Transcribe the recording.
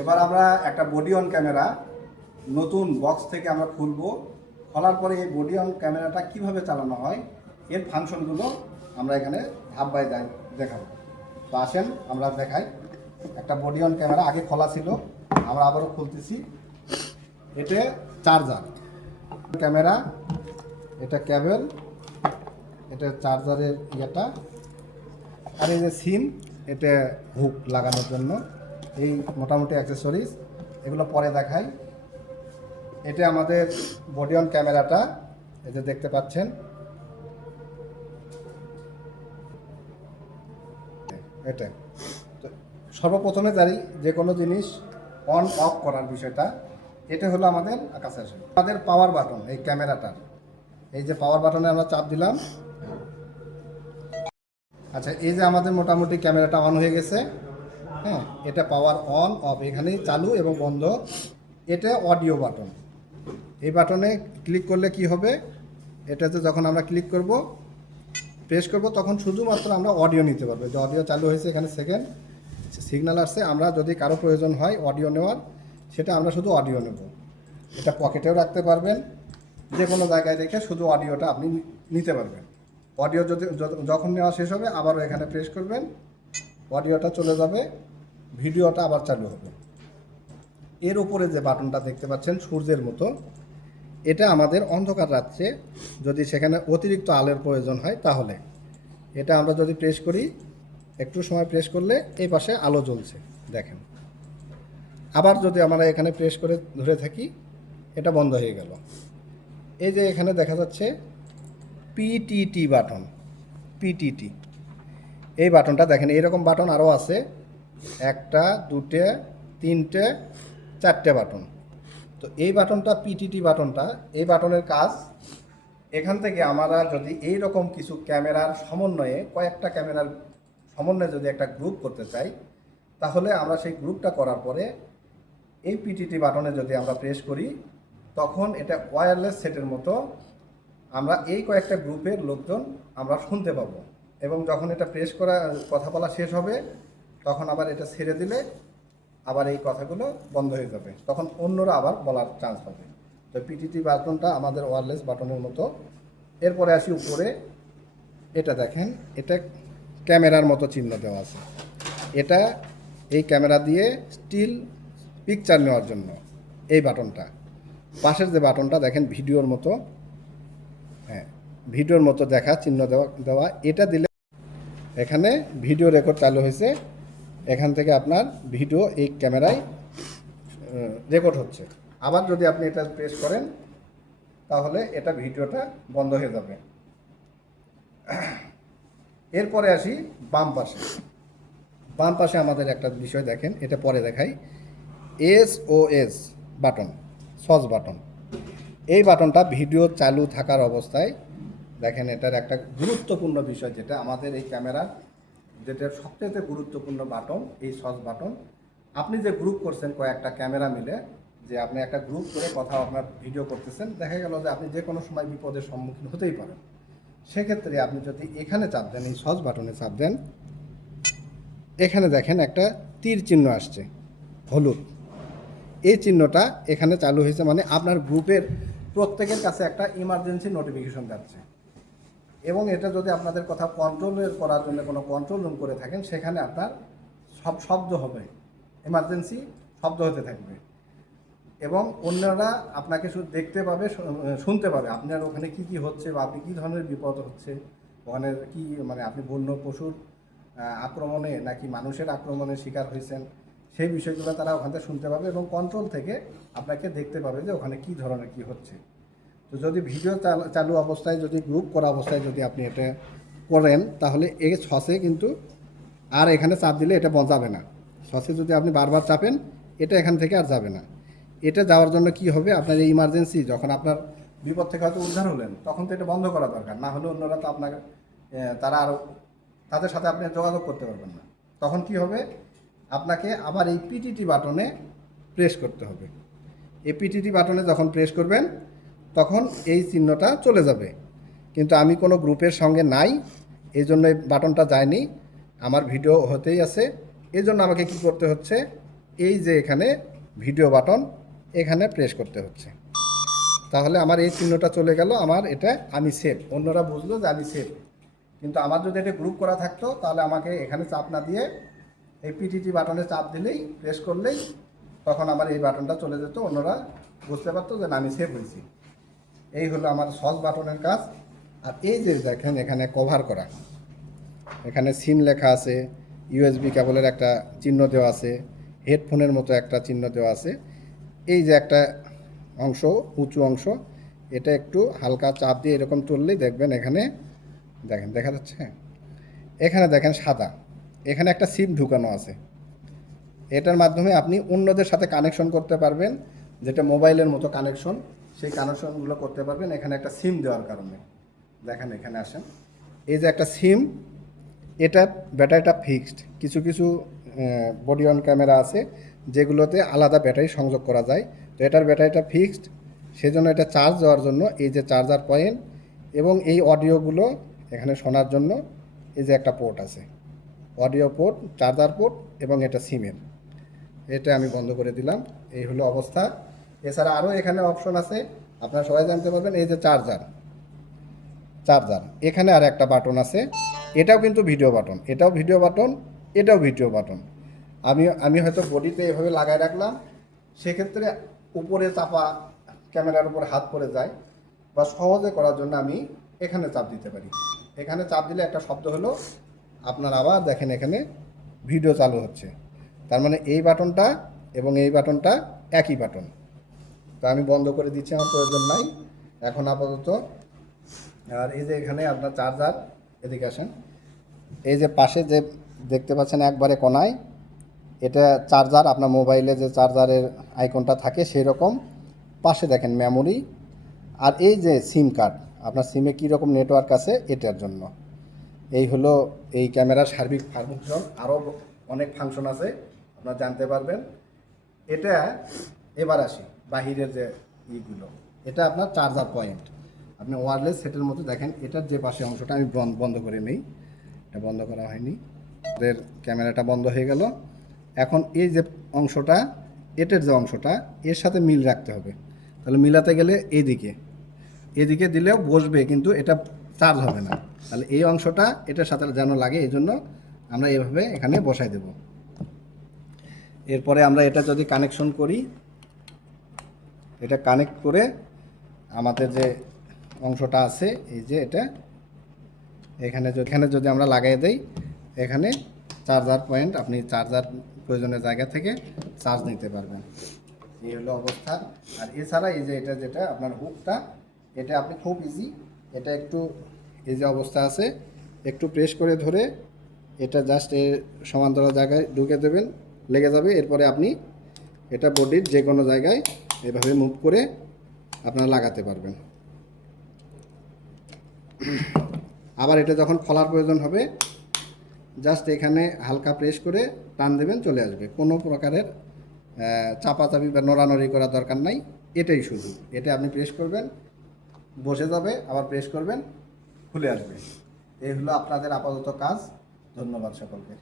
এবার আমরা একটা বডি অন ক্যামেরা নতুন বক্স থেকে আমরা খুলবো। খোলার পরে এই বডি অন ক্যামেরাটা কীভাবে চালানো হয়, এর ফাংশনগুলো আমরা এখানে ধাপ বাই দেখাবো। তো আসেন, আমরা দেখাই। একটা বডি অন ক্যামেরা আগে খোলা ছিল, আমরা আবারও খুলতেছি। এটা চার্জার ক্যামেরা এটা ক্যাবেল এটা চার্জারের ইয়েটা। আর এই যে সিম এটা হুক লাগানোর জন্য। এই মোটামুটি অ্যাক্সেসরিজ এগুলো পরে দেখাই। এটা আমাদের বডি অন ক্যামেরাটা এই যে দেখতে পাচ্ছেন। এটা। তো সর্বপ্রথমে জানি যে কোনো জিনিস অন অফ করার বিষয়টা, এটা হলো আমাদের কাছে আমাদের পাওয়ার বাটন এই ক্যামেরাটার এই যে পাওয়ার বাটনে আমরা চাপ দিলাম। আচ্ছা এই যে আমাদের মোটামুটি ক্যামেরাটা অন হয়ে গেছে। হ্যাঁ এটা পাওয়ার অন অফ এখানেই চালু এবং বন্ধ। এটা অডিও বাটন এই বাটনে ক্লিক করলে কি হবে? এটাতে যখন আমরা ক্লিক করব প্রেস করব, তখন শুধুমাত্র আমরা অডিও নিতে পারব। যে অডিও চালু হয়েছে এখানে সেকেন্ড সিগন্যাল আসছে, আমরা যদি কারও প্রয়োজন হয় অডিও নেওয়ার, সেটা আমরা শুধু অডিও নেব। এটা পকেটেও রাখতে পারবেন। যে কোনো জায়গায় রেখে শুধু অডিওটা আপনি নিতে পারবেন। অডিও যদি যখন নেওয়া শেষ হবে, আবারও এখানে প্রেস করবেন। অডিওটা চলে যাবে। ভিডিওটা আবার চালু হবে। এর উপরে যে বাটনটা দেখতে পাচ্ছেন, সূর্যের মতো, এটা আমাদের অন্ধকার রাত্রে যদি সেখানে অতিরিক্ত আলোর প্রয়োজন হয় তাহলে। এটা আমরা যদি প্রেস করি, একটু সময় প্রেস করলে এই পাশে আলো জ্বলছে, দেখেন। আবার যদি আমরা এখানে প্রেস করে ধরে থাকি, এটা বন্ধ হয়ে গেল। এই যে এখানে দেখা যাচ্ছে পিটিটি বাটন পিটিটি এই বাটনটা দেখেন, এরকম বাটন আরও আছে একটা, দুটে, তিনটে, চারটে বাটন। তো এই বাটনটা পিটিটি বাটনটা, এই বাটনের কাজ, এখান থেকে আমরা যদি এই রকম কিছু ক্যামেরার সমন্বয়ে, কয়েকটা ক্যামেরার সমন্বয়ে যদি একটা গ্রুপ করতে চাই, তাহলে আমরা সেই গ্রুপটা করার পরে, এই পিটিটি বাটনে যদি আমরা প্রেস করি, তখন এটা ওয়্যারলেস সেটের মতো আমরা এই কয়েকটা গ্রুপের লোকজন আমরা শুনতে পাবো। এবং যখন এটা প্রেস করা, কথা বলা শেষ হবে তখন আবার এটা ছেড়ে দিলে আবার এই কথাগুলো বন্ধ হয়ে যাবে। তখন অন্যরা আবার বলার চান্স পাবে। তো পিটিটি বাটনটা আমাদের ওয়ারলেস বাটনের মতো। এরপরে আসি উপরে। এটা দেখেন, এটা ক্যামেরার মতো চিহ্ন দেওয়া আছে। এটা এই ক্যামেরা দিয়ে স্টিল পিকচার নেওয়ার জন্য এই বাটনটা। পাশের যে বাটনটা দেখেন, ভিডিওর মতো। হ্যাঁ ভিডিওর মতো দেখা, চিহ্ন দেওয়া দেওয়া। এটা দিলে এখানে ভিডিও রেকর্ড চালু হয়েছে। এখান থেকে আপনার ভিডিও এই ক্যামেরায় রেকর্ড হচ্ছে। আবার যদি আপনি এটা প্রেস করেন, তাহলে এটা ভিডিওটা বন্ধ হয়ে যাবে। এরপরে আসি বাম পাশে। বাম পাশে আমাদের একটা বিষয় দেখেন, এটা পরে দেখাই। S O S button SOS button এই বাটনটা ভিডিও চালু থাকার অবস্থায়, দেখেন এটার একটা গুরুত্বপূর্ণ বিষয়, যেটা আমাদের এই ক্যামেরার যেটা সবচেয়ে গুরুত্বপূর্ণ বাটন এই সস বাটন আপনি যে গ্রুপ করছেন কয়েকটা ক্যামেরা মিলে, যে আপনি একটা গ্রুপ করে কথা আপনার ভিডিও করতেছেন, দেখা গেল যে আপনি যে কোনো সময় বিপদের সম্মুখীন হতেই পারেন। সেক্ষেত্রে আপনি যদি এখানে চাপ দেন, এই সস বাটনে চাপ দেন, এখানে দেখেন একটা তীর চিহ্ন আসছে, হলুদ। এই চিহ্নটা এখানে চালু হয়েছে মানে আপনার গ্রুপের প্রত্যেকের কাছে একটা ইমার্জেন্সি নোটিফিকেশন যাচ্ছে। এবং এটা যদি আপনাদের কথা কন্ট্রোলের করার জন্য কোনো কন্ট্রোল রুম করে থাকেন, সেখানে আপনার সব শব্দ হবে। এমার্জেন্সি শব্দ হতে থাকবে। এবং অন্যরা আপনাকে শুধু দেখতে পাবে শুনতে পাবে, আপনার ওখানে কি কি হচ্ছে বা আপনি কী ধরনের বিপদ হচ্ছে। ওখানে কি মানে আপনি বন্য পশুর আক্রমণে নাকি মানুষের আক্রমণের শিকার হয়েছেন, সেই বিষয়গুলো তারা ওখান থেকে শুনতে পাবে এবং কন্ট্রোল থেকে আপনাকে দেখতে পাবে যে ওখানে কি ধরনের কি হচ্ছে। তো যদি ভিডিও চালু অবস্থায়, যদি গ্রুপ করা অবস্থায় যদি আপনি এটা করেন, তাহলে এই সসে কিন্তু আর এখানে চাপ দিলে এটা যাবে না। সসে যদি আপনি বারবার চাপেন, এটা এখান থেকে আর যাবে না। এটা যাওয়ার জন্য কি হবে? আপনার এই ইমার্জেন্সি যখন আপনার বিপদ থেকে হয়তো উদ্ধার হলেন, তখন তো এটা বন্ধ করা দরকার। না হলে অন্যরা তো আপনাকে তারা আরও তাদের সাথে আপনি যোগাযোগ করতে পারবেন না। তখন কি হবে? আপনাকে আবার এই পিটিটি বাটনে প্রেস করতে হবে। এই পিটিটি বাটনে যখন প্রেস করবেন তখন এই চিহ্নটা চলে যাবে। কিন্তু আমি কোনো গ্রুপের সঙ্গে নাই এই জন্য এই বাটনটা যায়নি। আমার ভিডিও হতেই আছে। এই জন্য আমাকে কি করতে হচ্ছে? এই যে এখানে ভিডিও বাটন, এখানে প্রেস করতে হচ্ছে। তাহলে আমার এই চিহ্নটা চলে গেল, আমার এটা আমি সেভ অন্যরা বুঝলো যে আমি সেভ কিন্তু আমার যদি এটা গ্রুপ করা থাকতো, তাহলে আমাকে এখানে চাপ না দিয়ে এই পিটিটি বাটনে চাপ দিলেই প্রেস করলেই তখন আমার এই বাটনটা চলে যেত। অন্যরা বুঝতে পারতো যে আমি সেভ হয়েছি। এই হলো আমার সস বাটনের কাজ। আর এই যে দেখেন, এখানে কভার করা। এখানে সিম লেখা আছে ইউএসবি কেবলের একটা চিহ্ন দেওয়া আছে হেডফোনের মতো একটা চিহ্ন দেওয়া আছে। এই যে একটা অংশ, উঁচু অংশ, এটা একটু হালকা চাপ দিয়ে এরকম তুললেই দেখবেন এখানে, দেখেন, দেখা যাচ্ছে এখানে দেখেন সাদা। এখানে একটা সিম ঢুকানো আছে। এটার মাধ্যমে আপনি অন্যদের সাথে কানেকশন করতে পারবেন, যেটা মোবাইলের মতো কানেকশন সেই কানেকশনগুলো করতে পারবেন। এখানে একটা সিম দেওয়ার কারণে। দেখেন, এখানে আসেন। এই যে একটা সিম এটা ব্যাটারিটা ফিক্সড কিছু কিছু বডি অন ক্যামেরা আছে, যেগুলোতে আলাদা ব্যাটারি সংযোগ করা যায়। তো এটার ব্যাটারিটা ফিক্সড সেজন্য এটা চার্জ দেওয়ার জন্য এই যে চার্জার পয়েন্ট এবং এই অডিওগুলো এখানে শোনার জন্য এই যে একটা পোর্ট আছে। অডিও পোর্ট চার্জার পোর্ট এবং এটা সিমের এটা আমি বন্ধ করে দিলাম। এই হলো অবস্থা। এছাড়া আরও এখানে অপশন আছে, আপনারা সবাই জানতে পারবেন, এই যে চার্জার। চার্জার, এখানে আর একটা বাটন আছে, এটাও কিন্তু ভিডিও বাটন, এটাও ভিডিও বাটন, এটাও ভিডিও বাটন। আমি আমি হয়তো বডিতে এভাবে লাগাই রাখলাম, সেক্ষেত্রে উপরে চাপা ক্যামেরার উপর হাত পড়ে যায়, বা সহজে করার জন্য আমি এখানে চাপ দিতে পারি। এখানে চাপ দিলে একটা শব্দ হলো, আপনার আবার দেখেন এখানে ভিডিও চালু হচ্ছে। তার মানে এই বাটনটা এবং এই বাটনটা একই বাটন। তো আমি বন্ধ করে দিচ্ছি, আমার প্রয়োজন নাই। এখন আপাতত, আর এই যে এখানে আপনার চার্জার, এদিকে আসেন। এই যে পাশে যে দেখতে পাচ্ছেন একবারে কোনায়, এটা চার্জার, আপনার মোবাইলে যে চার্জারের আইকনটা থাকে সেই রকম পাশে দেখেন মেমোরি, আর এই যে সিম কার্ড, আপনার সিমে কী রকম নেটওয়ার্ক আছে এটার জন্য। এই হলো এই ক্যামেরার সার্বিক ফাংশন আরও অনেক ফাংশন আছে, আপনারা জানতে পারবেন। এটা, এবার আসি। বাহিরের যে ইগুলো, এটা আপনার চার্জার পয়েন্ট আপনি ওয়ারলেস সেটের মতো দেখেন, এটার যে পাশে অংশটা আমি বন- বন্ধ করে নিই। এটা বন্ধ করা হয়নি। এর ক্যামেরাটা বন্ধ হয়ে গেল। এখন এই যে অংশটা, এটার যে অংশটা, এর সাথে মিল রাখতে হবে। তাহলে মিলাতে গেলে এদিকে এদিকে দিলেও বসবে, কিন্তু এটা চার্জ হবে না। তাহলে এই অংশটা এটার সাথে যেন লাগে, এই জন্য আমরা এভাবে এখানে বসাই দেব। এরপরে আমরা এটা যদি কানেকশন করি এটা কানেক্ট করে আমাদের যে অংশটা আছে, এই যে এটা, এখানে এখানে যদি আমরা লাগাই দেই, এখানে চার্জার পয়েন্ট আপনি চার্জার প্রয়োজনের জায়গা থেকে চার্জ নিতে পারবেন। এই হলো অবস্থা। আর এছাড়া এই যে এটা যেটা, আপনার হুকটা এটা আপনি খুব ইজি এটা একটু এই যে অবস্থা আছে, একটু প্রেস করে ধরে এটা জাস্ট এর সমান্তরাল জায়গায় ঢুকে দেবেন, লেগে যাবে। এরপরে আপনি এটা বডির যে কোনো জায়গায় এভাবে মুভ করে আপনারা লাগাতে পারবেন। আবার এটা যখন খোলার প্রয়োজন হবে জাস্ট এখানে হালকা প্রেস করে টান দেবেন, চলে আসবে। কোনো প্রকারের চাপাচাপি বা নড়ানড়ি করার দরকার নাই। এটাই শুধু। এটা আপনি প্রেস করবেন, বসে যাবে, আবার প্রেস করবেন, খুলে আসবে। এই হলো আপনাদের আপাতত কাজ। ধন্যবাদ সকলকে।